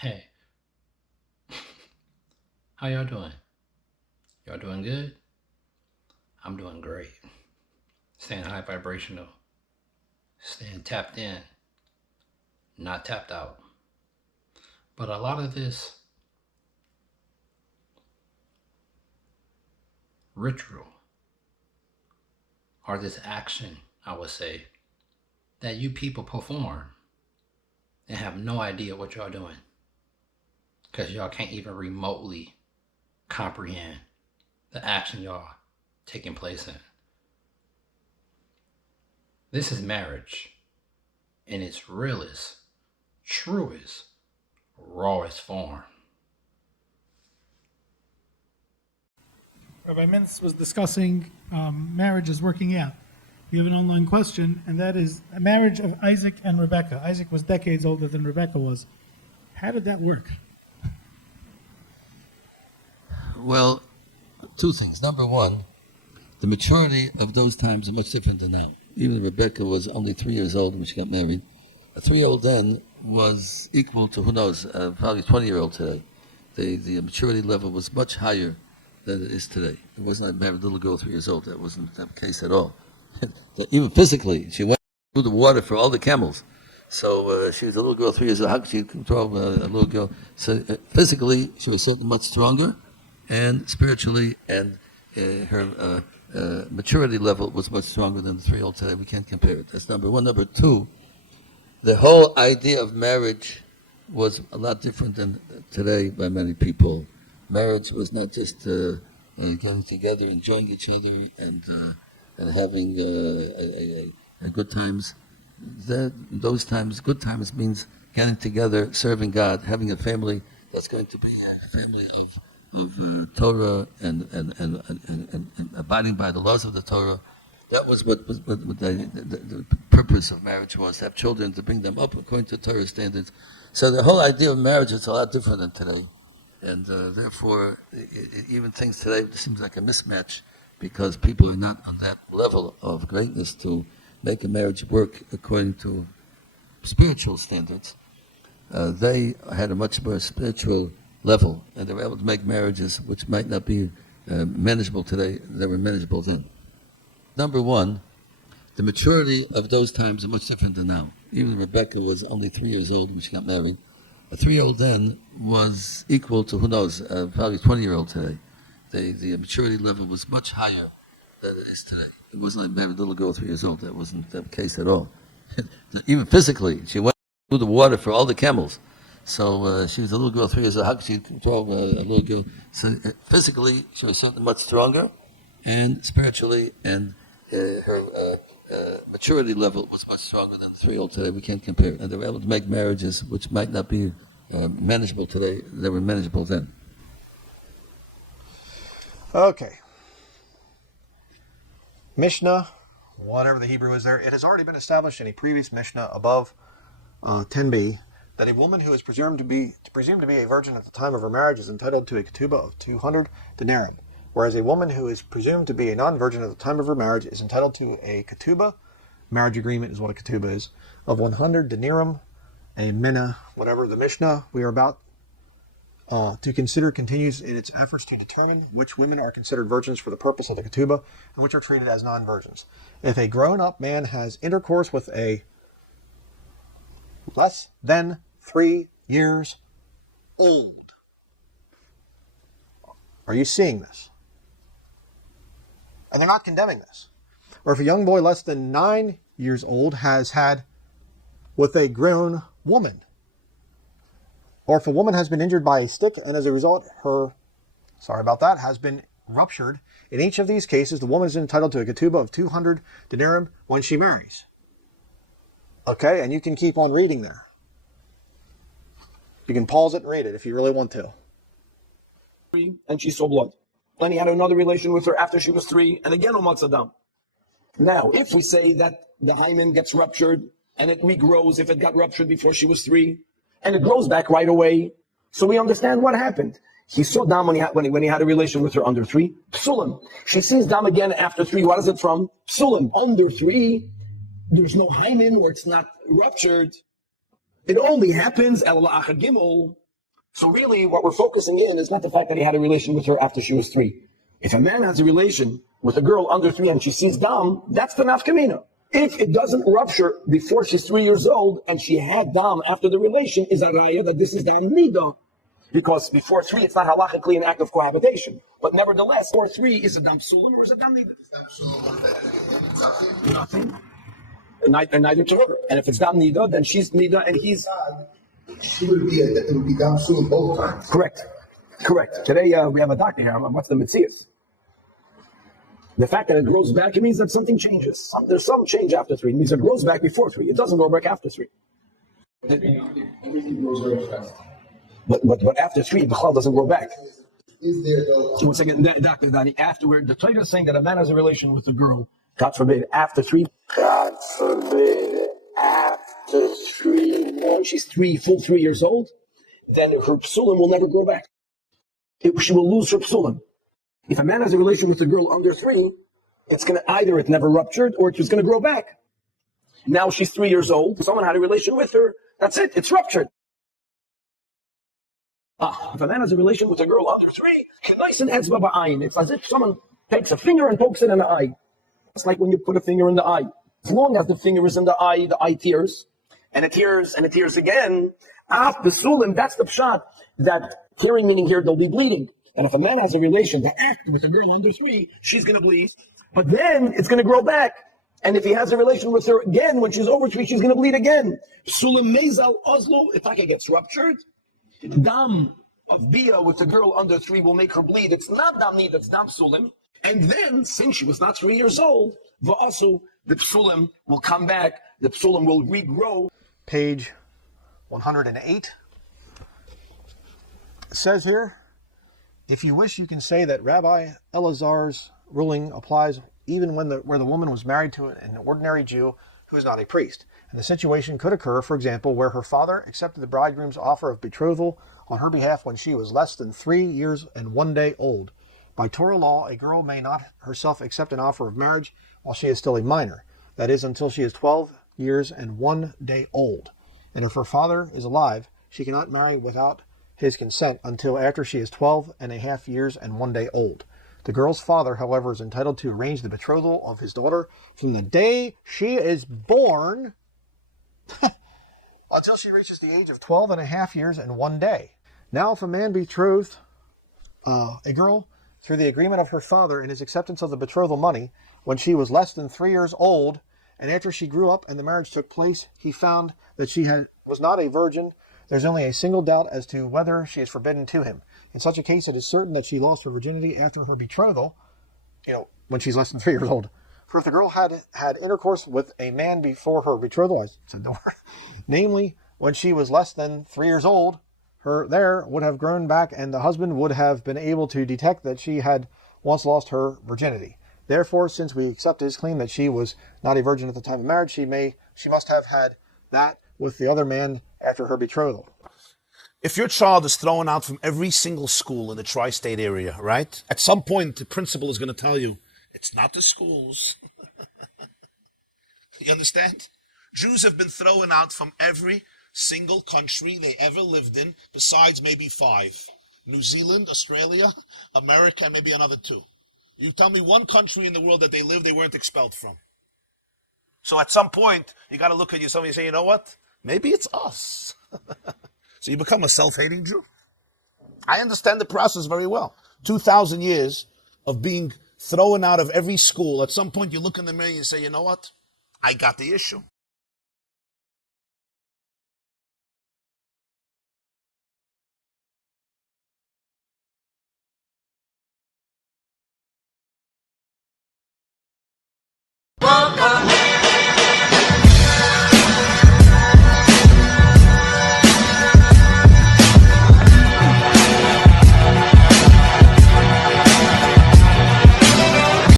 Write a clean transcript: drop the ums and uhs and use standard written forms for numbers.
Hey, how y'all doing? Y'all doing good? I'm doing great. Staying high vibrational, staying tapped in, not tapped out. But a lot of this ritual or this action, I would say, that you people perform and have no idea what y'all doing because y'all can't even remotely comprehend the action y'all taking place in. This is marriage in its realest, truest, rawest form. Rabbi Mintz was discussing marriage is working out. You have an online question, and that is a marriage of Isaac and Rebecca. Isaac was decades older than Rebecca was. How did that work? Well, two things. Number one, the maturity of those times are much different than now. Even Rebecca was only 3 years old when she got married. A 3-year-old then was equal to, who knows, probably a 20-year-old today. The maturity level was much higher than it is today. It wasn't like married a little girl 3 years old. That wasn't the case at all. Even physically, she went through the water for all the camels. So she was a little girl 3 years old. How could she control a little girl? So physically, she was certainly much stronger, and spiritually, and her maturity level was much stronger than the 3-year-old today. We can't compare it. That's number one. Number two, the whole idea of marriage was a lot different than today by many people. Marriage was not just getting together, enjoying each other, and having good times. Those times, good times means getting together, serving God, having a family that's going to be a family of Torah and abiding by the laws of the Torah. That was what the purpose of marriage was, to have children, to bring them up according to Torah standards. So the whole idea of marriage is a lot different than today. And therefore, even things today seems like a mismatch because people are not on that level of greatness to make a marriage work according to spiritual standards. They had a much more spiritual level, and they were able to make marriages which might not be manageable today. They were manageable then. Number one, the maturity of those times are much different than now. Even Rebecca was only 3 years old when she got married. A 3-year-old then was equal to, who knows, probably a 20-year-old today. The maturity level was much higher than it is today. It wasn't like married a little girl 3 years old. That wasn't the case at all. Even physically, she went through the water for all the camels. So she was a little girl 3 years old. How could she control a little girl? So physically, she was certainly much stronger, and spiritually, and her maturity level was much stronger than the 3-year-old today. We can't compare. And they were able to make marriages which might not be manageable today. They were manageable then. Okay. Mishnah, whatever the Hebrew is there, it has already been established in a previous Mishnah above 10b that a woman who is presumed to be a virgin at the time of her marriage is entitled to a ketubah of 200 denarim, whereas a woman who is presumed to be a non-virgin at the time of her marriage is entitled to a ketubah, marriage agreement is what a ketubah is, of 100 denarim, a minna, whatever. The Mishnah we are about to consider continues in its efforts to determine which women are considered virgins for the purpose of the ketubah and which are treated as non-virgins. If a grown-up man has intercourse with a less than 3 years old, are you seeing this? And they're not condemning this. Or if a young boy less than 9 years old has had with a grown woman, or if a woman has been injured by a stick and as a result has been ruptured, in each of these cases the woman is entitled to a ketubah of 200 denarim when she marries. Okay, and you can keep on reading there. You can pause it and read it if you really want to. And she saw blood. Then he had another relation with her after she was 3, and again on Matzadam. Now, if we say that the hymen gets ruptured and it regrows if it got ruptured before she was 3, and it grows back right away, so we understand what happened. He saw dam when he had a relation with her under 3. Psulim. She sees dam again after 3. What is it from? Psulim. Under 3, there's no hymen where it's not ruptured. It only happens el la'achar gimel So really, what we're focusing in is not the fact that he had a relation with her after she was 3. If a man has a relation with a girl under 3 and she sees dam, that's the nafkamina. If it doesn't rupture before she's 3 years old and she had dam after the relation, is a raya that this is dam nida. Because before 3, it's not halachically an act of cohabitation. But nevertheless, before 3, is a dam sulam or is a dam nida? Nothing. And neither to her. And if it's dam nida, then she's nida and he's... It would be down soon both times. Correct. Today we have a doctor here. What's the mitzias? The fact that it grows back, it means that something changes. There's some change after 3. It means it grows back before 3. It doesn't go back after 3. Everything grows very fast. But after 3, the chal doesn't grow back. Is there though? One second, Dr. Dani, afterward, the Torah is saying that a man has a relation with a girl, God forbid, after 3. God forbid, after 3. When she's 3 years old, then her psulim will never grow back. She will lose her psulim. If a man has a relation with a girl under 3, it's going to either it never ruptured or it's going to grow back. Now she's 3 years old. Someone had a relation with her. That's it. It's ruptured. If a man has a relation with a girl under 3, nice and etzba ba'ayin. It's as if someone takes a finger and pokes it in the eye. It's like when you put a finger in the eye. As long as the finger is in the eye tears, and it tears and it tears again. Besulim, that's the pshat. That tearing meaning here they'll be bleeding. And if a man has a relation to act with a girl under 3, she's going to bleed. But then it's going to grow back. And if he has a relation with her again, when she's over 3, she's going to bleed again. Sulim mezal oslo, if it gets ruptured, dam of bia with a girl under 3 will make her bleed. It's not dam need, it's dam sulim. And then, since she was not 3 years old, va'asu, the psulim will come back, the psulim will regrow. Page 108. It says here, if you wish, you can say that Rabbi Elazar's ruling applies even where the woman was married to an ordinary Jew who is not a priest. And the situation could occur, for example, where her father accepted the bridegroom's offer of betrothal on her behalf when she was less than 3 years and 1 day old. By Torah law, a girl may not herself accept an offer of marriage while she is still a minor. That is, until she is 12 years and 1 day old. And if her father is alive, she cannot marry without his consent until after she is 12 and a half years and 1 day old. The girl's father, however, is entitled to arrange the betrothal of his daughter from the day she is born until she reaches the age of 12 and a half years and 1 day. Now, if a man betrothed a girl through the agreement of her father and his acceptance of the betrothal money when she was less than 3 years old, and after she grew up and the marriage took place, he found that she was not a virgin, there's only a single doubt as to whether she is forbidden to him. In such a case, it is certain that she lost her virginity after her betrothal, when she's less than 3 years old. For if the girl had intercourse with a man before her betrothal, I said the word, namely, when she was less than 3 years old, her there would have grown back and the husband would have been able to detect that she had once lost her virginity. Therefore, since we accept his claim that she was not a virgin at the time of marriage, she must have had that with the other man after her betrothal. If your child is thrown out from every single school in the tri-state area, right? At some point, the principal is going to tell you, it's not the schools. You understand? Jews have been thrown out from every single country they ever lived in, besides maybe 5. New Zealand, Australia, America, and maybe another 2. You tell me one country in the world that they weren't expelled from. So at some point, you got to look at yourself and say, you know what? Maybe it's us. So you become a self-hating Jew. I understand the process very well. 2,000 years of being thrown out of every school. At some point, you look in the mirror and you say, you know what? I got the issue.